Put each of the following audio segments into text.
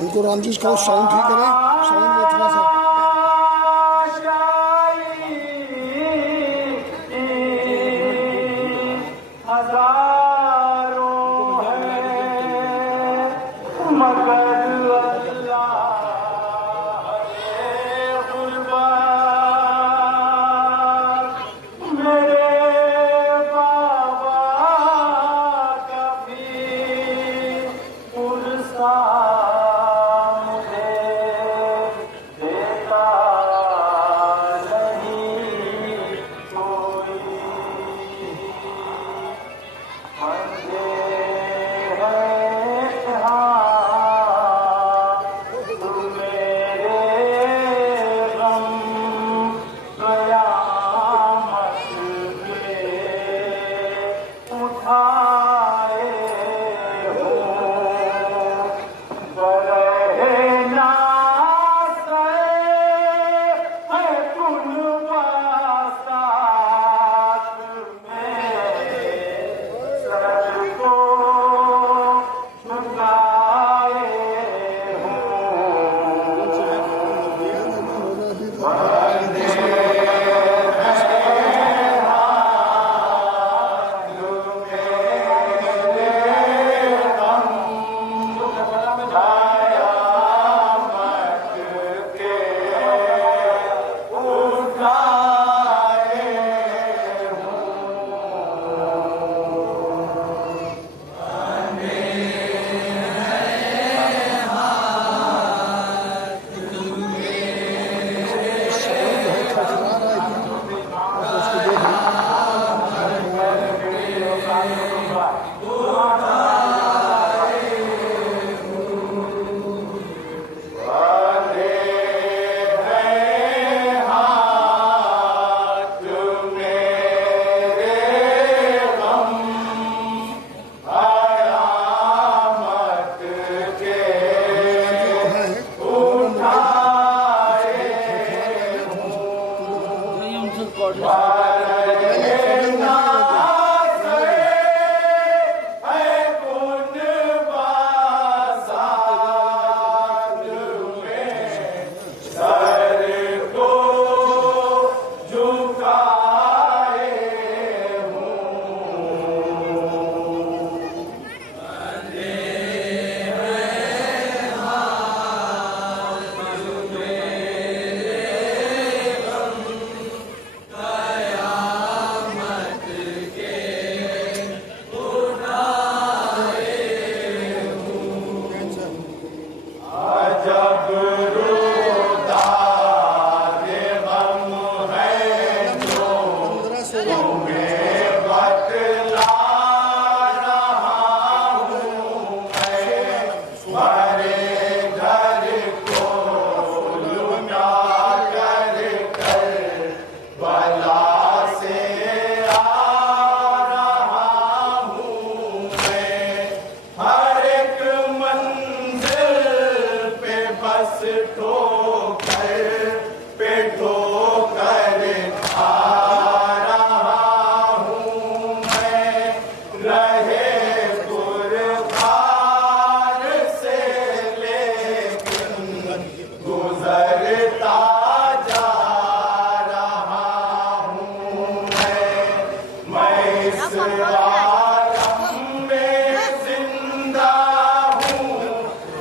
उनको राम जी का साउंड ठीक करें, साउंड में थोड़ा सा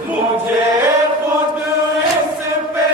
मुझे खुद इस पे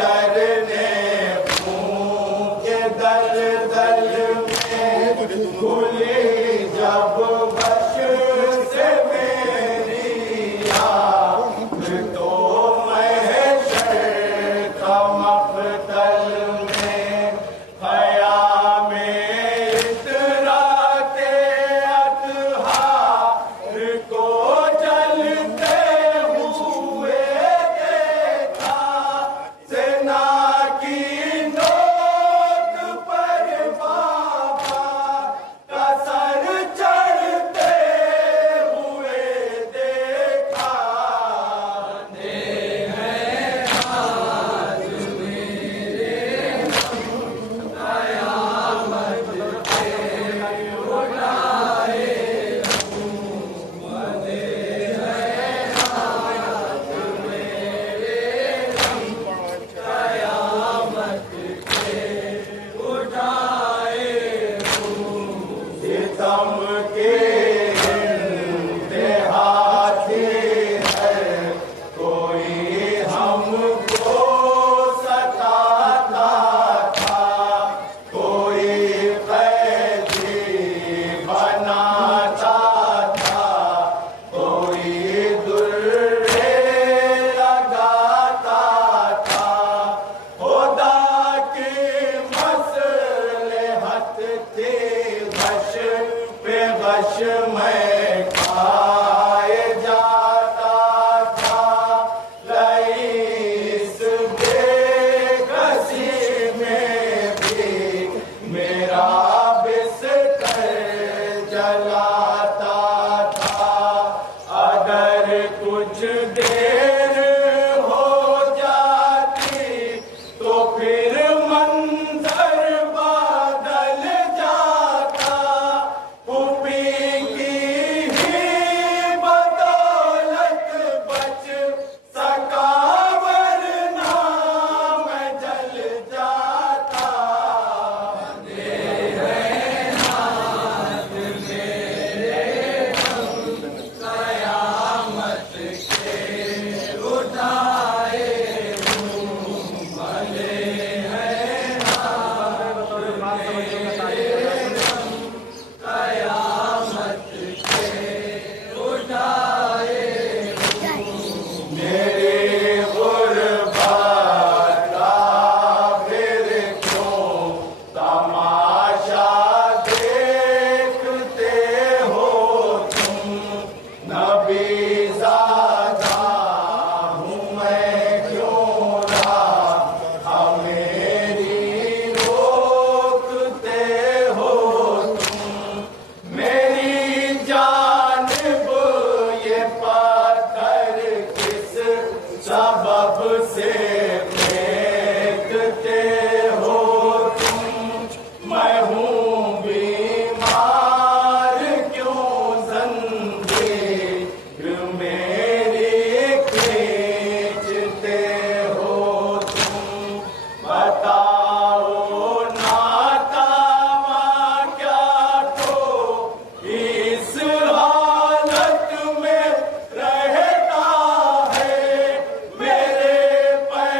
शरने फूंक दल दल में खुली जब बश से मेरी आँख तो महशर का मक़तल में ख़याम इतराते अतहार को जलते हुए देखा सेना की नोक पर बाबा का सर चढ़ते हुए देखा सितम के इंतहा थी है कोई हमको सताता था कोई कैदी बनाता था कोई दुर्रे लगाता था खुदा की मसलहत थी वश पे वश में खाए जाता था रईस बेकसी में भी मेरा बिस्तर जलाता था अगर कुछ देर हो जाती तो फिर मंजर बदल जाता पुपी की ही बदौलत बच सका वरना मैं जल जाता मेरे गुरबत का फिर क्यों तमाशा देखते हो तुम नबी ज़ादा हूँ मैं क्यों राह मेरी रोकते हो तुम मेरी जानिब ये पत्थर किस सबब से फेंकते हो तुम मैं हूँ बीमार क्यों ज़ंजीर मेरी खींचते हो तुम बताओ नातावा क्या तो इस हालत में रहता है मेरे पैगाम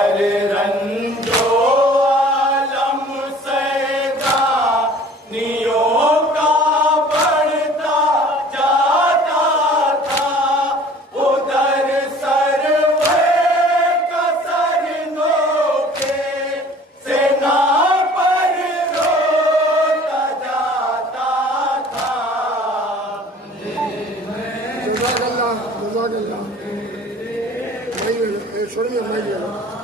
हर रंजो आलम सैदा नियों का बढ़ता जाता था उधर सरवे कसर के सेना पर रोता जाता था। जज़ाकल्लाह। छोड़िए नहीं